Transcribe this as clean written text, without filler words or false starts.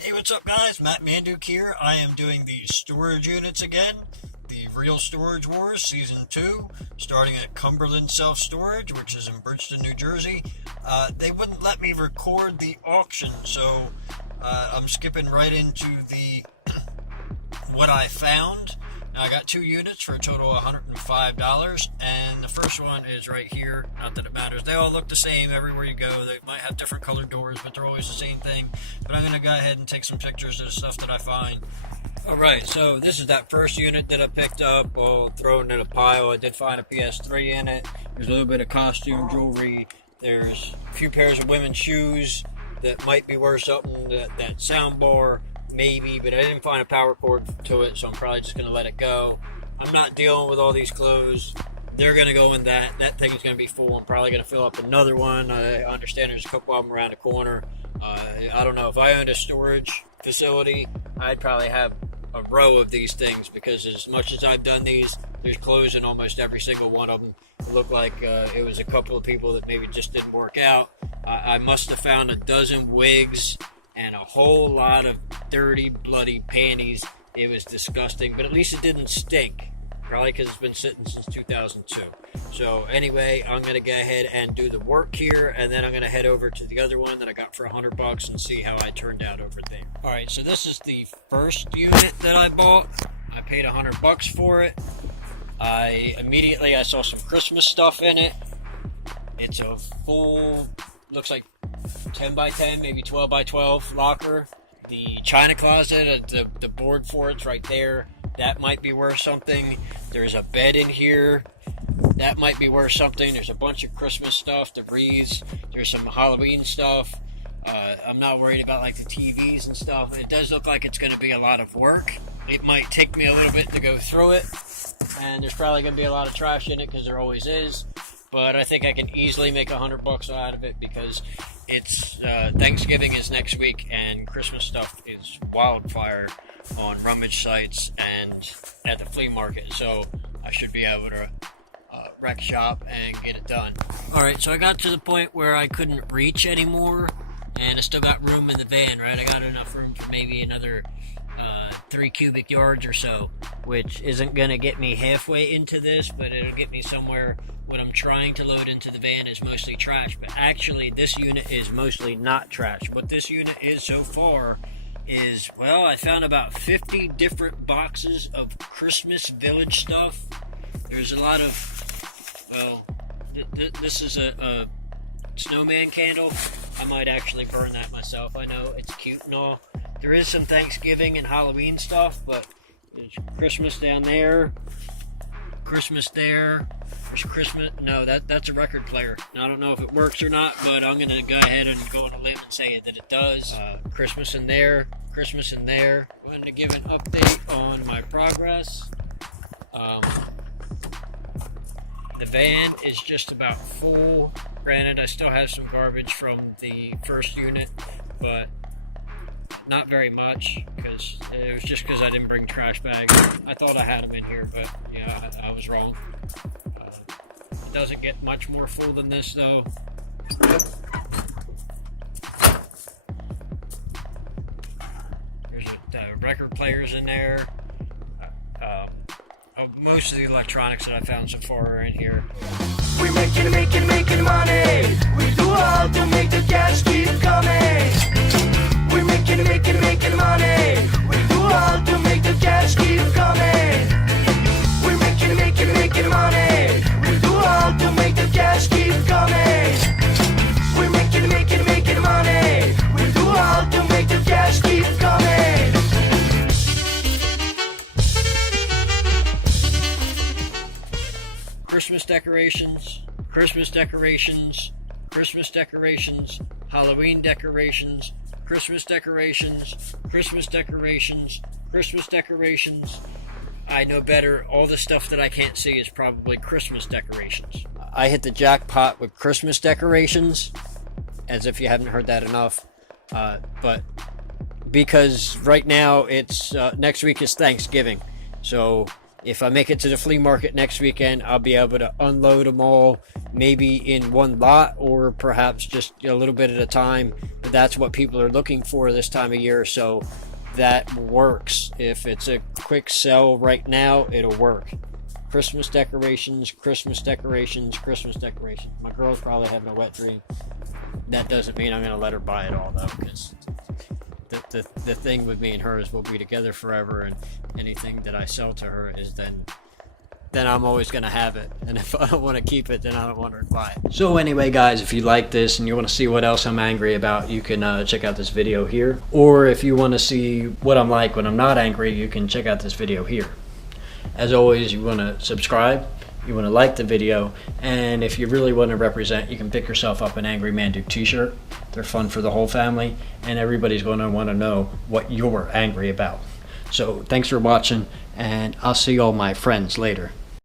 Hey, what's up, guys? Matt Manduke here. I am doing the storage units again. The Real Storage Wars Season 2, starting at Cumberland Self Storage, which is in Bridgeton, New Jersey. They wouldn't let me record the auction, so I'm skipping right into the what I found. Now, I got two units for a total of $105, and the first one is right here. Not that it matters. They all look the same everywhere you go. They might have different colored doors, but they're always the same thing. But I'm going to go ahead and take some pictures of the stuff that I find. Alright, so this is that first unit that I picked up, all thrown in a pile. I did find a PS3 in it. There's a little bit of costume jewelry. There's a few pairs of women's shoes that might be worth something. That sound bar, maybe, but I didn't find a power cord to it, so I'm probably just going to let it go. I'm not dealing with all these clothes. They're going to go in that. That thing is going to be full. I'm probably going to fill up another one. I understand there's a couple of them around the corner. I don't know. If I owned a storage facility, I'd probably have a row of these things, because as much as I've done these, there's clothes in almost every single one of them. It looked like it was a couple of people that maybe just didn't work out. I must have found a dozen wigs and a whole lot of dirty, bloody panties. It was disgusting, but at least it didn't stink. Probably because it's been sitting since 2002. So anyway, I'm going to go ahead and do the work here, and then I'm going to head over to the other one that I got for $100 and see how I turned out over there. Alright, so this is the first unit that I bought. I paid $100 for it. I saw some Christmas stuff in it. It's a full, looks like 10 by 10, maybe 12 by 12 locker. The china closet, the board for it's right there. That might be worth something. There's a bed in here. That might be worth something. There's a bunch of Christmas stuff, the wreaths. There's some Halloween stuff. I'm not worried about like the TVs and stuff. It does look like it's going to be a lot of work. It might take me a little bit to go through it. And there's probably going to be a lot of trash in it, because there always is. But I think I can easily make $100 out of it, because it's Thanksgiving is next week, and Christmas stuff is wildfire on rummage sites and at the flea market. So I should be able to wreck shop and get it done. Alright, so I got to the point where I couldn't reach anymore, and I still got room in the van, right? I got enough room for maybe another 3 cubic yards or so, which isn't going to get me halfway into this, but it'll get me somewhere. What I'm trying to load into the van is mostly trash, but actually this unit is mostly not trash. What this unit is so far is, well, I found about 50 different boxes of Christmas Village stuff. There's a lot of, well, this is a snowman candle. I might actually burn that myself. I know it's cute and all. There is some Thanksgiving and Halloween stuff, but there's Christmas down there, Christmas there. There's Christmas. No, that's a record player. Now, I don't know if it works or not, but I'm going to go ahead and go on a limb and say that it does. Christmas in there, Christmas in there. I'm going to give an update on my progress. The van is just about full. Granted, I still have some garbage from the first unit, but not very much, because it was just because I didn't bring trash bags. I thought I had them in here, but yeah, I was wrong. It doesn't get much more full than this, though. There's record players in there. Most of the electronics that I found so far are in here. We're making money. We do all to make the cash keep coming. We're making money. We do all to make the cash keep coming. We're making money. We do all to make the cash keep coming. We're making money. We do all to make the cash keep coming. Christmas decorations, Christmas decorations, Christmas decorations, Halloween decorations, Christmas decorations, Christmas decorations, Christmas decorations. I know better. All the stuff that I can't see is probably Christmas decorations. I hit the jackpot with Christmas decorations, as if you haven't heard that enough. But because right now it's next week is Thanksgiving, so If I make it to the flea market next weekend, I'll be able to unload them all, maybe in one lot or perhaps just a little bit at a time. But that's what people are looking for this time of year, so that works. If it's a quick sell right now, it'll work. Christmas decorations, Christmas decorations, Christmas decorations. My girl's probably having a wet dream. That doesn't mean I'm going to let her buy it all, though, because the thing with me and her is we'll be together forever, and anything that I sell to her is then I'm always going to have it. And if I don't want to keep it, then I don't want her to buy it. So anyway, guys, if you like this and you want to see what else I'm angry about, you can check out this video here. Or if you want to see what I'm like when I'm not angry, you can check out this video here. As always, you want to subscribe, you want to like the video, and if you really want to represent, you can pick yourself up an Angry Manduke t-shirt. They're fun for the whole family, and everybody's going to want to know what you're angry about. So thanks for watching, and I'll see all my friends later.